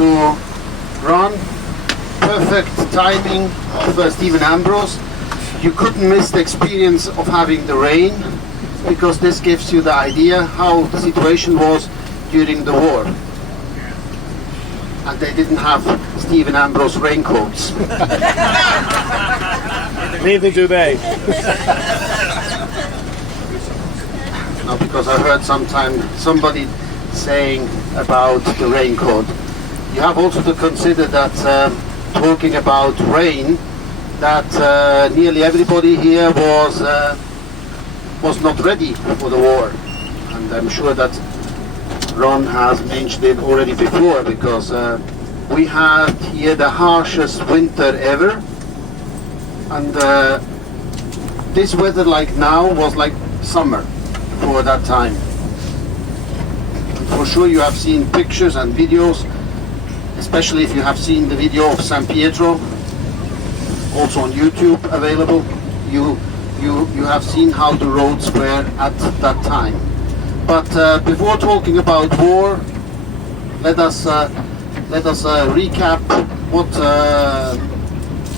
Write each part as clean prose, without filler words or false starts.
to Ron. Perfect timing of Stephen Ambrose. You couldn't miss the experience of having the rain, because this gives you the idea how the situation was during the war. And they didn't have Stephen Ambrose raincoats. Neither do they. No, because I heard somebody saying about the raincoat. You have also to consider that talking about rain, that nearly everybody here was not ready for the war, and I'm sure that Ron has mentioned it already before, because we had here the harshest winter ever, and this weather like now was like summer for that time. And for sure you have seen pictures and videos, especially if you have seen the video of San Pietro, also on YouTube available. You have seen how the roads were at that time. But before talking about war, let us recap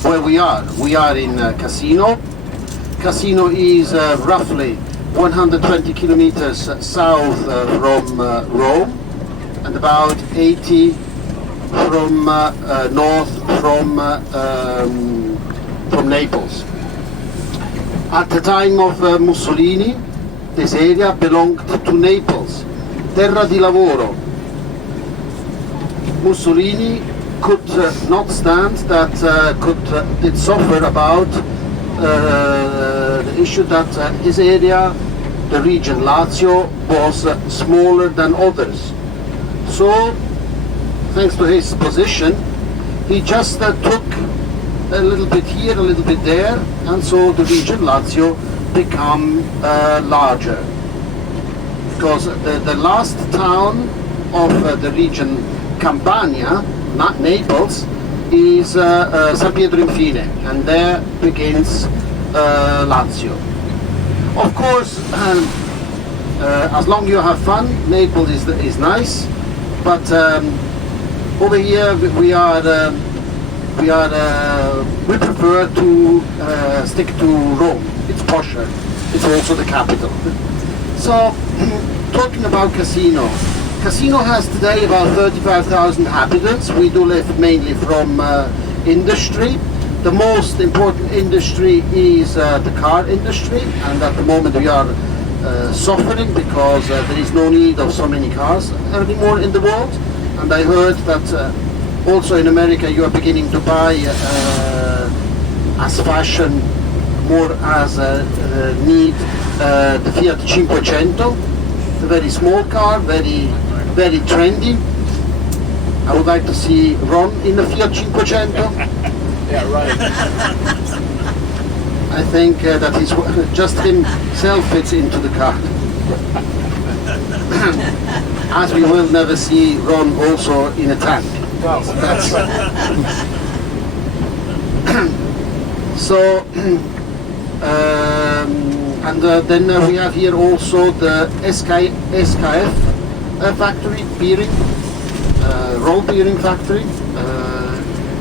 where we are. We are in Cassino. Cassino is roughly 120 kilometers south from Rome, and about 80 from north from Naples. At the time of Mussolini, this area belonged to Naples, terra di lavoro. Mussolini could not stand that, did suffer about the issue that his area, the region Lazio, was smaller than others. So, thanks to his position, he just took a little bit here, a little bit there, and so the region Lazio become larger. Because the last town of the region Campania, not Naples, is San Pietro Infine, and there begins Lazio. Of course, as long as you have fun, Naples is nice, but over here we prefer to stick to Rome. It's posher. It's also the capital. So, talking about Cassino. Cassino has today about 35,000 inhabitants. We do live mainly from industry. The most important industry is the car industry, and at the moment we are suffering because there is no need of so many cars anymore in the world. And I heard that also in America you are beginning to buy as fashion, more as a need, the Fiat 500, a very small car, very trendy. I would like to see Ron in the Fiat 500. Yeah, right. I think that he's just himself fits into the car. As we will never see Ron also in a tank. Well, So that's so. Then we have here also the SKF factory, bearing, roll bearing factory,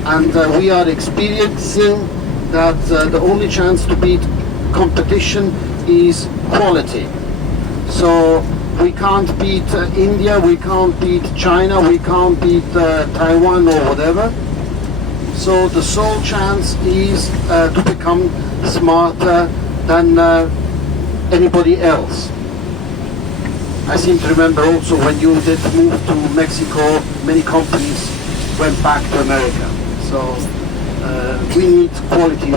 and we are experiencing that the only chance to beat competition is quality. So we can't beat India, we can't beat China, we can't beat Taiwan or whatever. So the sole chance is to become smarter than anybody else. I seem to remember also when you did move to Mexico, many companies went back to America. So we need quality.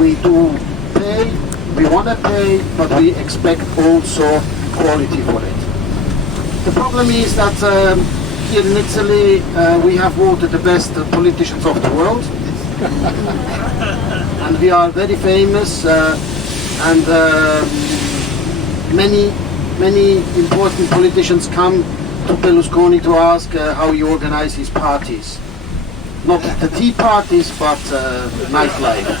We do pay, we want to pay, but we expect also quality for it. The problem is that here in Italy we have voted the best politicians of the world. And we are very famous, and many important politicians come to Berlusconi to ask how he organizes his parties. Not the tea parties, but nightlife.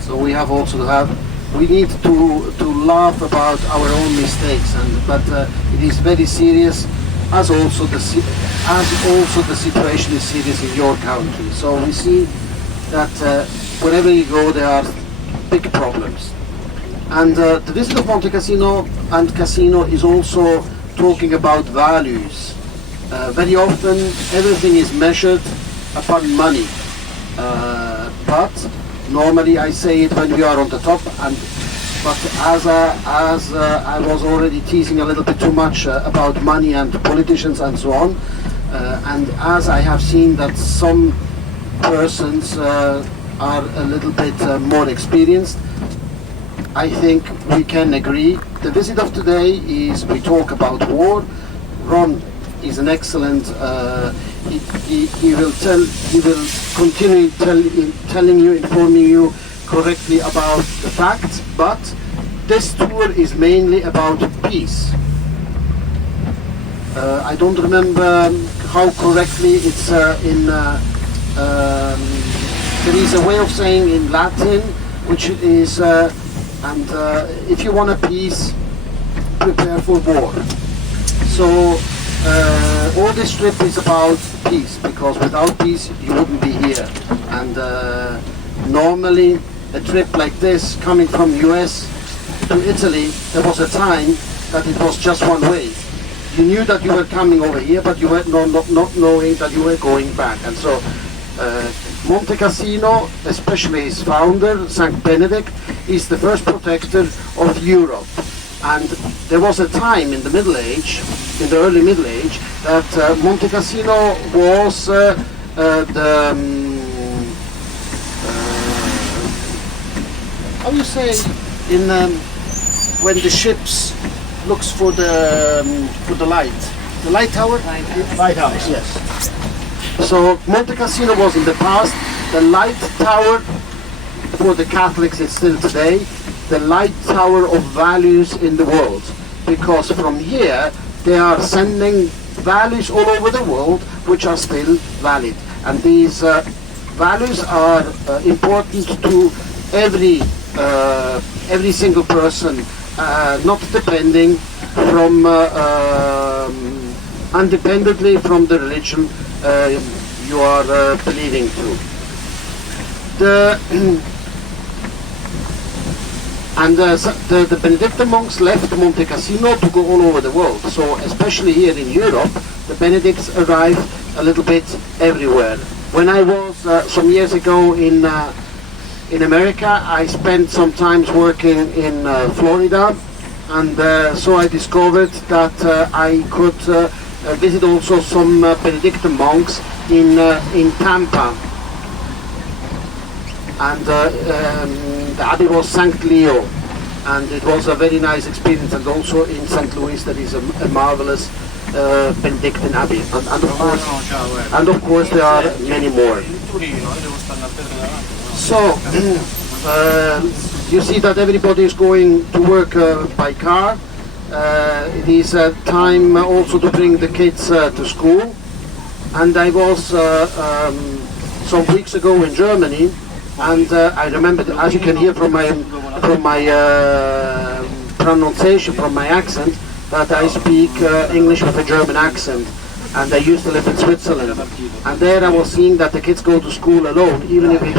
So we have also we need to laugh about our own mistakes, but it is very serious as also the situation is serious in your country. So we see that wherever you go, there are big problems. And the visit of Monte Cassino and Casino is also talking about values. Very often, everything is measured upon money. But normally, I say it when we are on the top. But as I was already teasing a little bit too much about money and politicians and so on, and as I have seen that some persons are a little bit more experienced, I think we can agree. The visit of today is we talk about war. Ron is an excellent. He will continue telling you, informing you correctly about the facts. But this tour is mainly about peace. I don't remember how correctly it's in. There is a way of saying in Latin, which is. And if you want a peace, prepare for war. So all this trip is about peace, because without peace you wouldn't be here. And normally a trip like this, coming from US to Italy, there was a time that it was just one way. You knew that you were coming over here, but you were not knowing that you were going back. And so Monte Cassino, especially his founder, Saint Benedict, is the first protector of Europe. And there was a time in the Middle Age, in the early Middle Age, that Monte Cassino was how you say, in when the ships looks for the light tower? Lighthouse. Yes. So Monte Cassino was in the past the light tower. For the Catholics, it's still today the light tower of values in the world, because from here they are sending values all over the world which are still valid, and these values are important to every single person, not depending from independently from the religion you are believing to. The Benedictine monks left Monte Cassino to go all over the world. So especially here in Europe, the Benedicts arrived a little bit everywhere. When I was some years ago in America, I spent some time working in Florida, and so I discovered that I could visit also some Benedictine monks in Tampa. And the abbey was St. Leo, and it was a very nice experience. And also in St. Louis there is a marvelous Benedictine abbey, and of course there are many more. So you see that everybody is going to work by car. It is time also to bring the kids to school. And I was some weeks ago in Germany. And I remember, as you can hear from my pronunciation, from my accent, that I speak English with a German accent. And I used to live in Switzerland. And there I was seeing that the kids go to school alone, even if it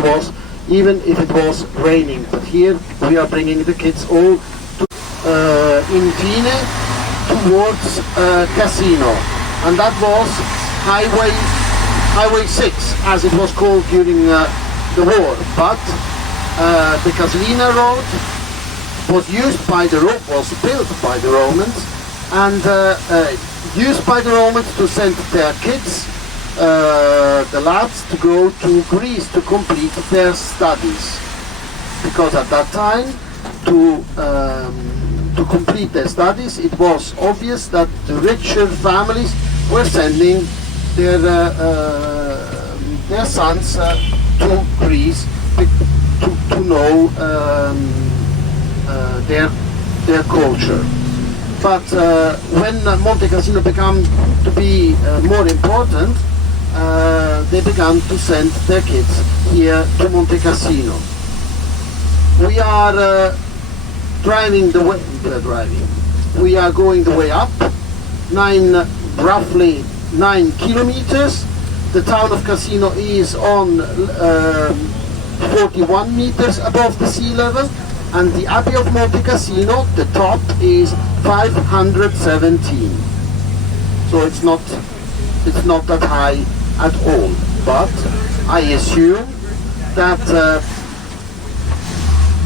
was raining. But here we are bringing the kids all to Infine towards Cassino, and that was Highway 6, as it was called during the war. But the Casilina Road was built by the Romans, and used by the Romans to send their kids, the lads, to go to Greece to complete their studies. Because at that time, to complete their studies, it was obvious that the richer families were sending their sons to Greece to know their culture. But when Monte Cassino began to be more important, they began to send their kids here to Monte Cassino. We are we are going the way up. roughly 9 kilometers. The town of Cassino is on 41 meters above the sea level, and the Abbey of Monte Cassino, the top is 517. So it's not that high at all. But I assume that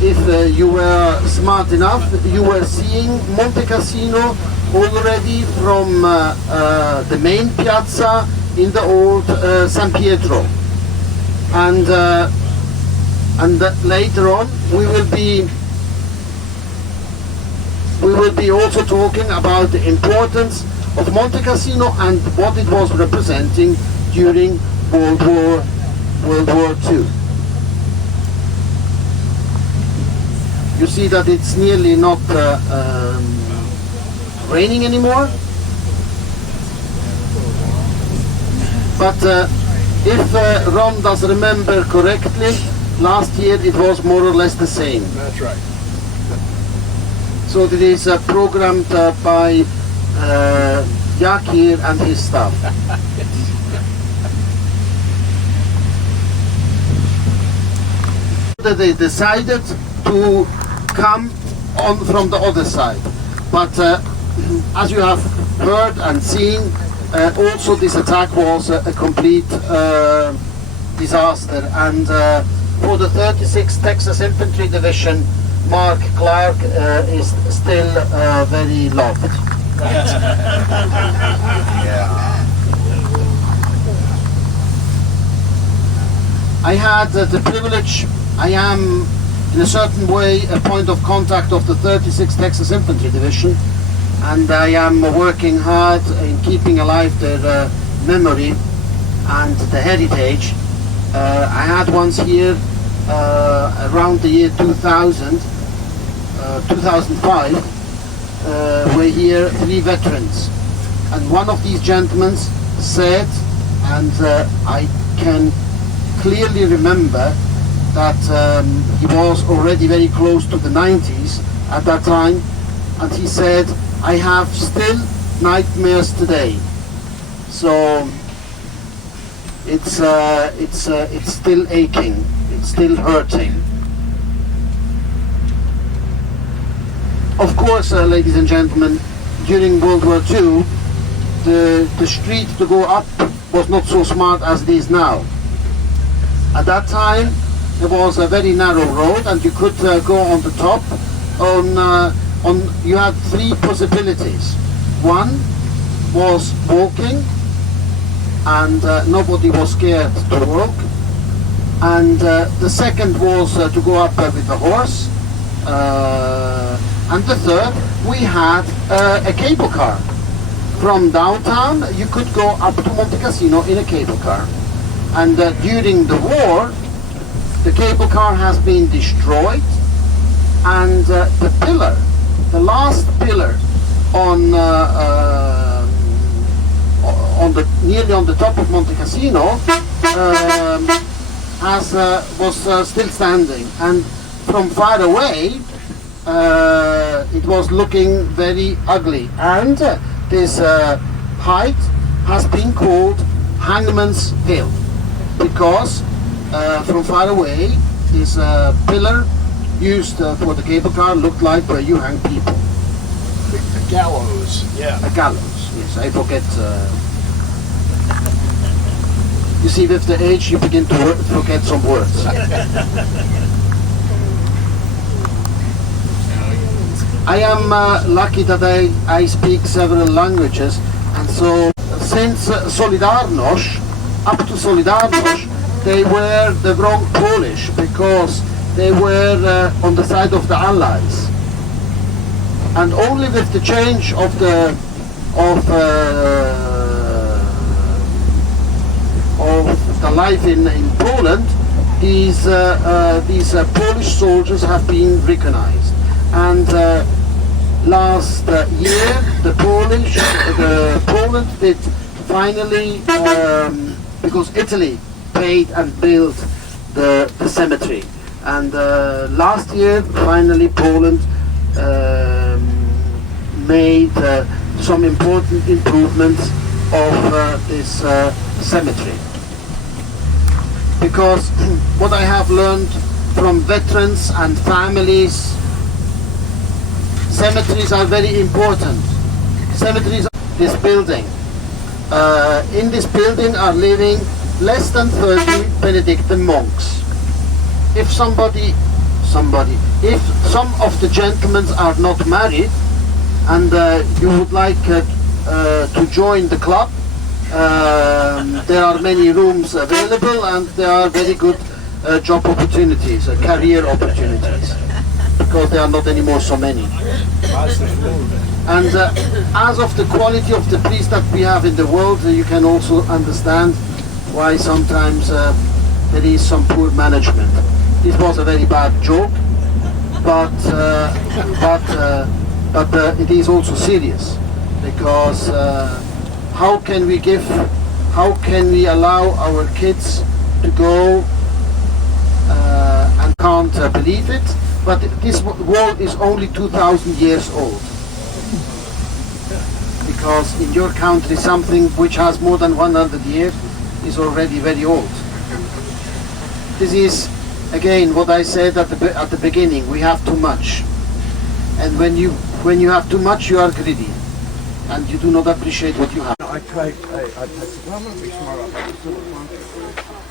if you were smart enough, you were seeing Monte Cassino already from the main piazza in the old San Pietro, and later on we will be also talking about the importance of Monte Cassino and what it was representing during World War II. You see that it's nearly not raining anymore. But if Ron does remember correctly, last year it was more or less the same. That's right. So it is programmed by Yakir and his staff. They decided to come on from the other side. But as you have heard and seen, also this attack was a complete disaster, and for the 36th Texas Infantry Division, Mark Clark is still very loved. I had the privilege, I am in a certain way a point of contact of the 36th Texas Infantry Division, and I am working hard in keeping alive their memory and the heritage. I had once here around the year 2000, 2005, were here 3 veterans, and one of these gentlemen said, and I can clearly remember that he was already very close to the 90s at that time, and he said, I have still nightmares today. So it's still aching, it's still hurting. Of course, ladies and gentlemen, during World War II, the street to go up was not so smart as it is now. At that time, it was a very narrow road, and you could go on the top. You had 3 possibilities. One was walking, and nobody was scared to walk. And the second was to go up with a horse. And the third, we had a cable car. From downtown, you could go up to Monte Cassino in a cable car. And during the war, the cable car has been destroyed, and the pillar, the last pillar nearly on the top of Monte Cassino, was still standing, and from far away it was looking very ugly, and this height has been called Hangman's Hill, because from far away this pillar used for the cable car looked like where you hang people. The gallows, yeah. A gallows, yes, I forget. You see, with the age you begin to forget some words. I am lucky that I speak several languages, and so since Solidarność, up to Solidarność, they were the wrong Polish, because they were on the side of the Allies. And only with the change of the life in Poland, these Polish soldiers have been recognized. And last year, Poland did finally, because Italy paid and built the cemetery. And last year, finally, Poland made some important improvements of this cemetery. Because what I have learned from veterans and families, cemeteries are very important. Cemeteries are this building. In this building are living less than 30 Benedictine monks. If some of the gentlemen are not married and you would like to join the club, there are many rooms available and there are very good job opportunities, career opportunities, because there are not anymore so many. And as of the quality of the priests that we have in the world, you can also understand why sometimes there is some poor management. This was a very bad joke, but it is also serious, because how can we allow our kids to go and can't believe it, but this wall is only 2,000 years old. Because in your country something which has more than 100 years is already very old. This is again what I said at the beginning, we have too much. And when you have too much, you are greedy. And you do not appreciate what you have. I said, well, I'm going to be smart. I just didn't want to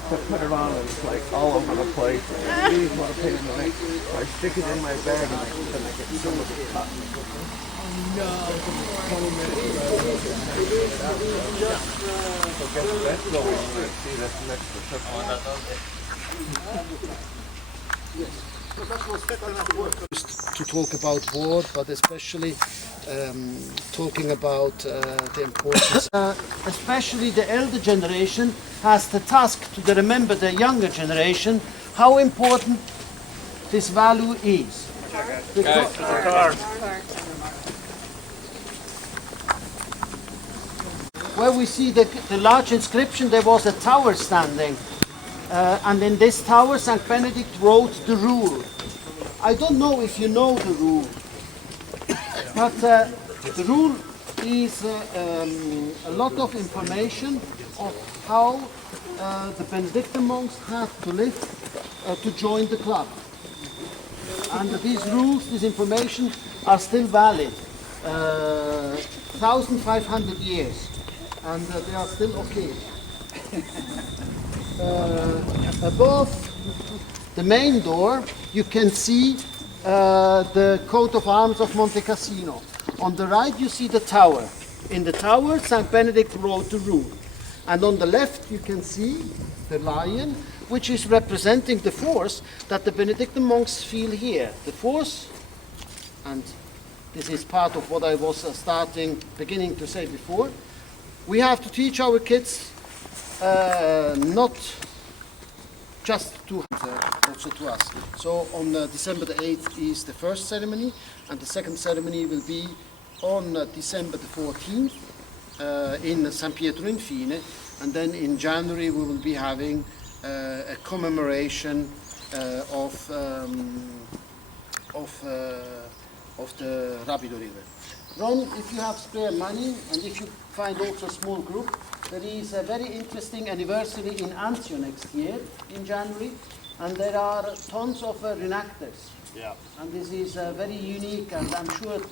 put it on and it's like all over the place. I really want to pay the money. I stick it in my bag and then I get some of it cut. No. 20 minutes. So get that going when I see that's next to something. Yes. To talk about war, but especially talking about the importance. Especially the elder generation has the task to remember the younger generation how important this value is. Where we see the large inscription, there was a tower standing. And in this tower, St. Benedict wrote the rule. I don't know if you know the rule, but the rule is a lot of information of how the Benedictine monks had to live to join the club. And these rules, this information are still valid, 1,500 years, and they are still okay. Above the main door, you can see the coat of arms of Monte Cassino. On the right, you see the tower. In the tower, St. Benedict wrote the rule. And on the left, you can see the lion, which is representing the force that the Benedictine monks feel here. The force, and this is part of what I was beginning to say before, we have to teach our kids not just to also to us. So on December the 8th is the first ceremony, and the second ceremony will be on December the 14th in San Pietro in Fine, and then in January we will be having a commemoration of the Rapido River. Ron, if you have spare money, and if you find also a small group, there is a very interesting anniversary in Anzio next year, in January, and there are tons of reenactors. Yeah. And this is very unique, and I'm sure...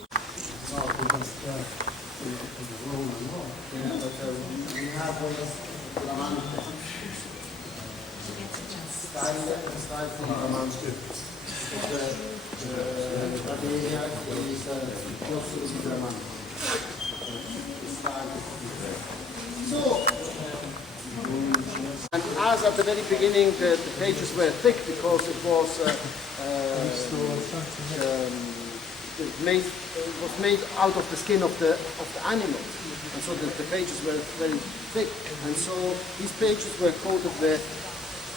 So, and as at the very beginning the pages were thick because it was made out of the skin of the animal, and so the pages were very thick, and so these pages were coated with,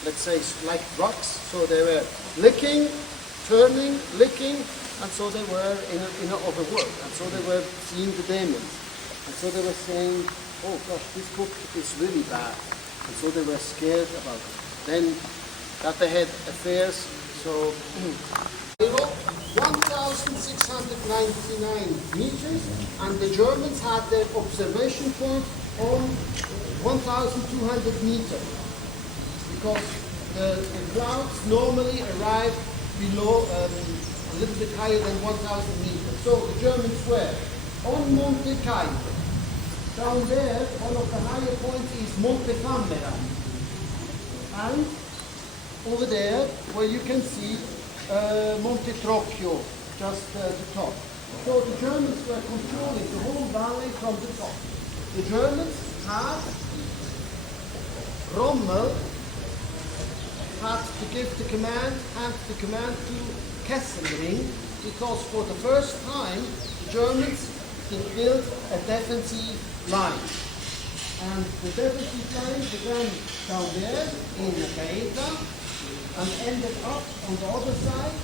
let's say, like rocks, so they were licking, turning, licking, and so they were in an overworld, and so they were seeing the demons, and so they were saying, oh gosh, this book is really bad, and so they were scared about it. Then that they had affairs, so 1,600 meters, and the Germans had their observation point on 1,200 meters, because the clouds normally arrive below, a little bit higher than 1,000 meters. So the Germans were on Monte Caio. Down there, one of the higher points is Monte Fambera. And over there, where you can see Monte Trocchio, just the top. So the Germans were controlling the whole valley from the top. The Germans had, Rommel had to give the command, to Kesselring, because for the first time the Germans did build a defensive line. And the defensive line began down there in Gaeta and ended up on the other side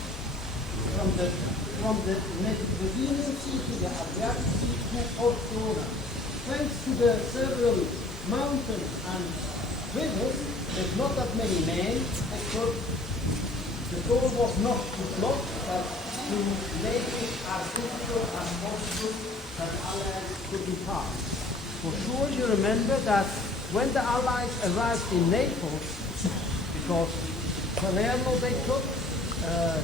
from the Mediterranean Sea to the Adriatic Sea to Ortona. Thanks to the several mountains and rivers, there's not that many men. The goal was not to block, but to make it as difficult as possible that the Allies couldn't pass. For sure you remember that when the Allies arrived in Naples, because Palermo they took,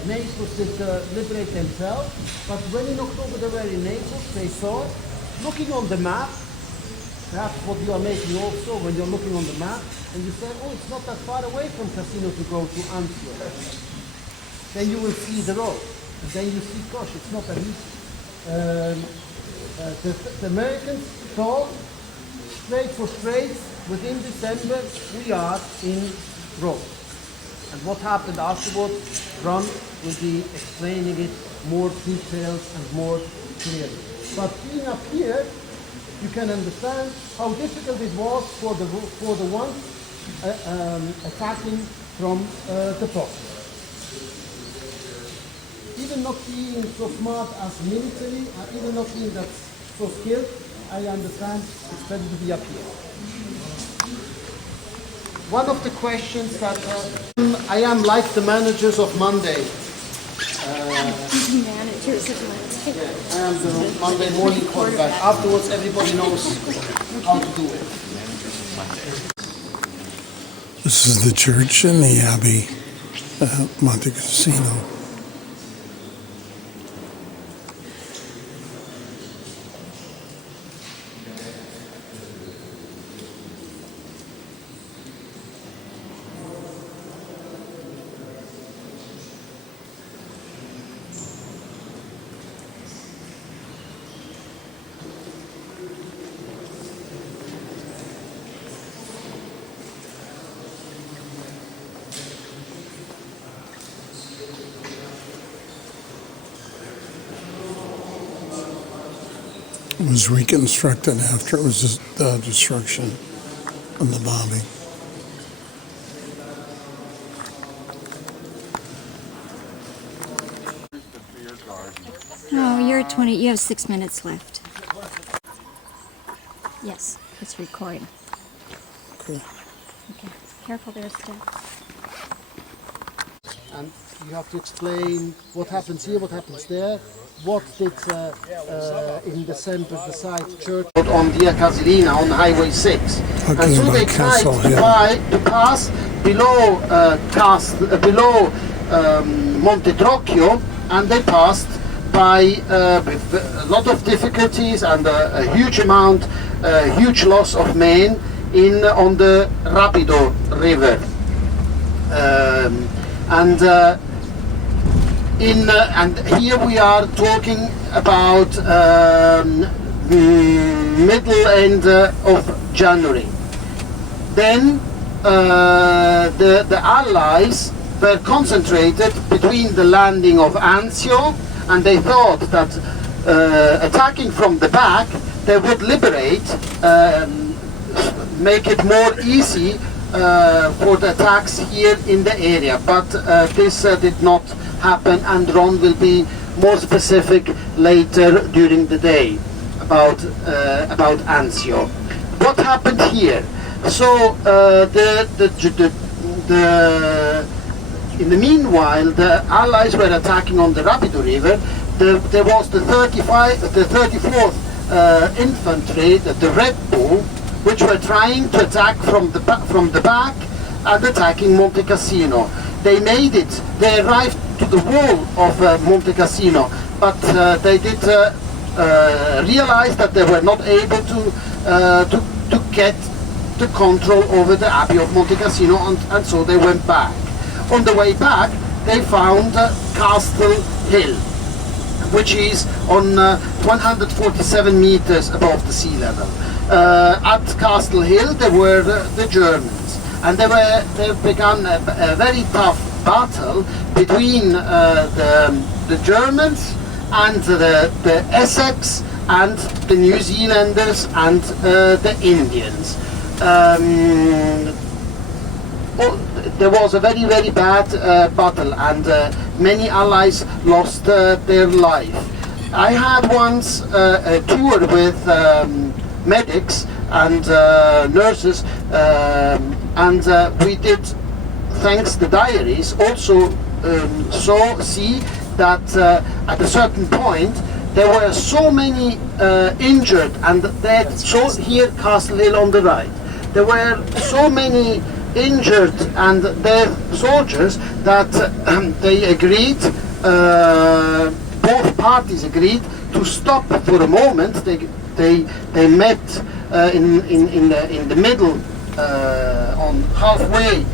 Naples did liberate themselves, but when in October they were in Naples, they saw, looking on the map, perhaps what you are making also when you're looking on the map, and you say, oh, it's not that far away from Cassino to go to Anzio. Then you will see the road, and then you see, gosh, it's not that easy. The Americans thought, straight for straight, within December, we are in Rome. And what happened afterwards, Ron will be explaining it more detailed and more clearly. But being up here, you can understand how difficult it was for the ones attacking from the top. Even not being so smart as military, even not being that so skilled, I understand it's better to be up here. One of the questions that I am like the managers of Monday. Managers of Monday. Yeah, I am the Monday morning quarterback. Afterwards, everybody knows how to do it. This is the church in the Abbey at Monte Cassino. It was reconstructed after it was the destruction of the bombing. No, you're 20. You have 6 minutes left. Yes, it's recording. Cool. Okay, careful there, Steph. And you have to explain what happens here, what happens there. What did in December the site church on Via Casilina on Highway 6? Talking And so about they tried Castle Hill. to pass below Monte Trocchio, and they passed by with a lot of difficulties and a huge loss of men on the Rapido River. And here we are talking about middle end of January. Then the Allies were concentrated between the landing of Anzio, and they thought that attacking from the back they would liberate, make it more easy for the attacks here in the area. But this did not happen, and Ron will be more specific later during the day about Anzio. What happened here? So in the meanwhile, the Allies were attacking on the Rapido River, there was the 34th Infantry, the Red Bull, which were trying to attack from the back and attacking Monte Cassino. They made it. They arrived to the wall of Monte Cassino, but they did realize that they were not able to get the control over the Abbey of Monte Cassino, and so they went back. On the way back, they found Castle Hill, which is on 147 meters above the sea level. At Castle Hill, there were the Germans, and they began a very tough battle between the Germans and the Essex and the New Zealanders and the Indians. There was a very, very bad battle, and many allies lost their life. I had once a tour with medics and nurses, and we did, thanks to diaries, also see that at a certain point there were so many injured and dead. So here, Castle Hill on the right, there were so many injured and dead soldiers that they agreed, both parties agreed to stop for a moment. They met in the middle, on halfway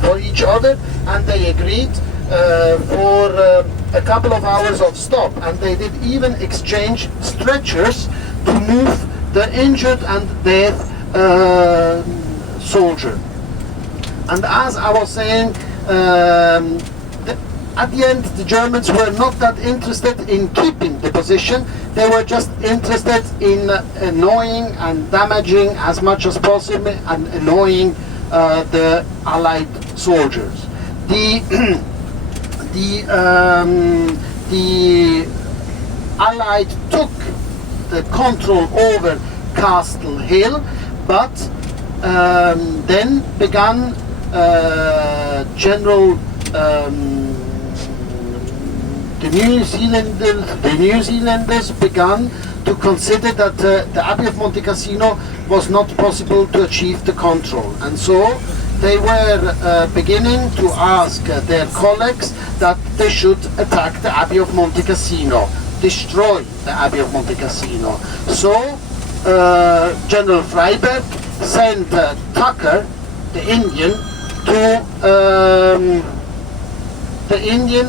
for each other, and they agreed for a couple of hours of stop, and they did even exchange stretchers to move the injured and dead soldier. And as I was saying, at the end, the Germans were not that interested in keeping the position. They were just interested in annoying and damaging as much as possible, and annoying the Allied soldiers. The Allied took the control over Castle Hill, but then began the New Zealanders began to consider that the Abbey of Monte Cassino was not possible to achieve the control, and so they were beginning to ask their colleagues that they should attack the Abbey of Monte Cassino, destroy the Abbey of Monte Cassino. So General Freyberg sent Tucker, the Indian,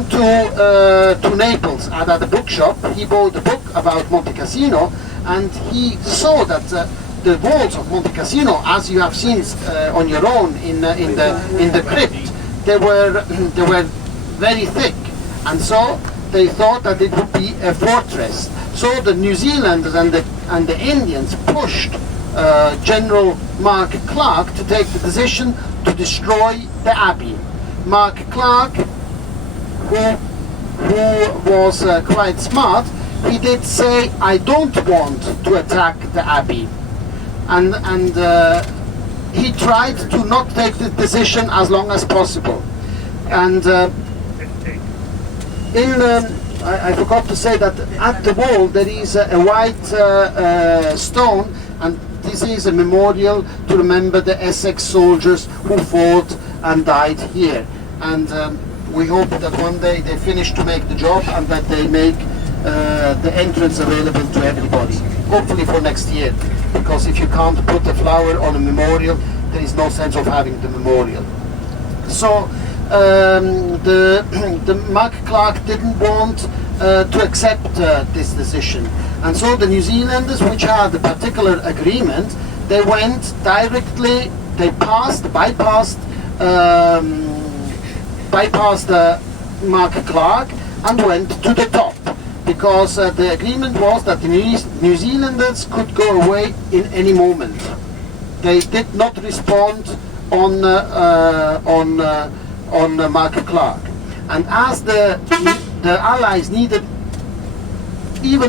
to Naples, and at the bookshop he bought a book about Monte Cassino, and he saw that the walls of Monte Cassino, as you have seen on your own in the crypt, they were very thick, and so they thought that it would be a fortress. So the New Zealanders and the Indians pushed General Mark Clark to take the decision to destroy the abbey. Mark Clark, who was quite smart, he did say, "I don't want to attack the abbey," and he tried to not take the decision as long as possible. And I forgot to say that at the wall there is a white stone, and this is a memorial to remember the Essex soldiers who fought and died here. And we hope that one day they finish to make the job, and that they make the entrance available to everybody. Hopefully for next year, because if you can't put a flower on a memorial, there is no sense of having the memorial. So the Mark Clark didn't want to accept this decision, and so the New Zealanders, which had a particular agreement, they went directly, they bypassed Mark Clark and went to the top, because the agreement was that the New Zealanders could go away in any moment. They did not respond on Mark Clark, and as the Allies needed even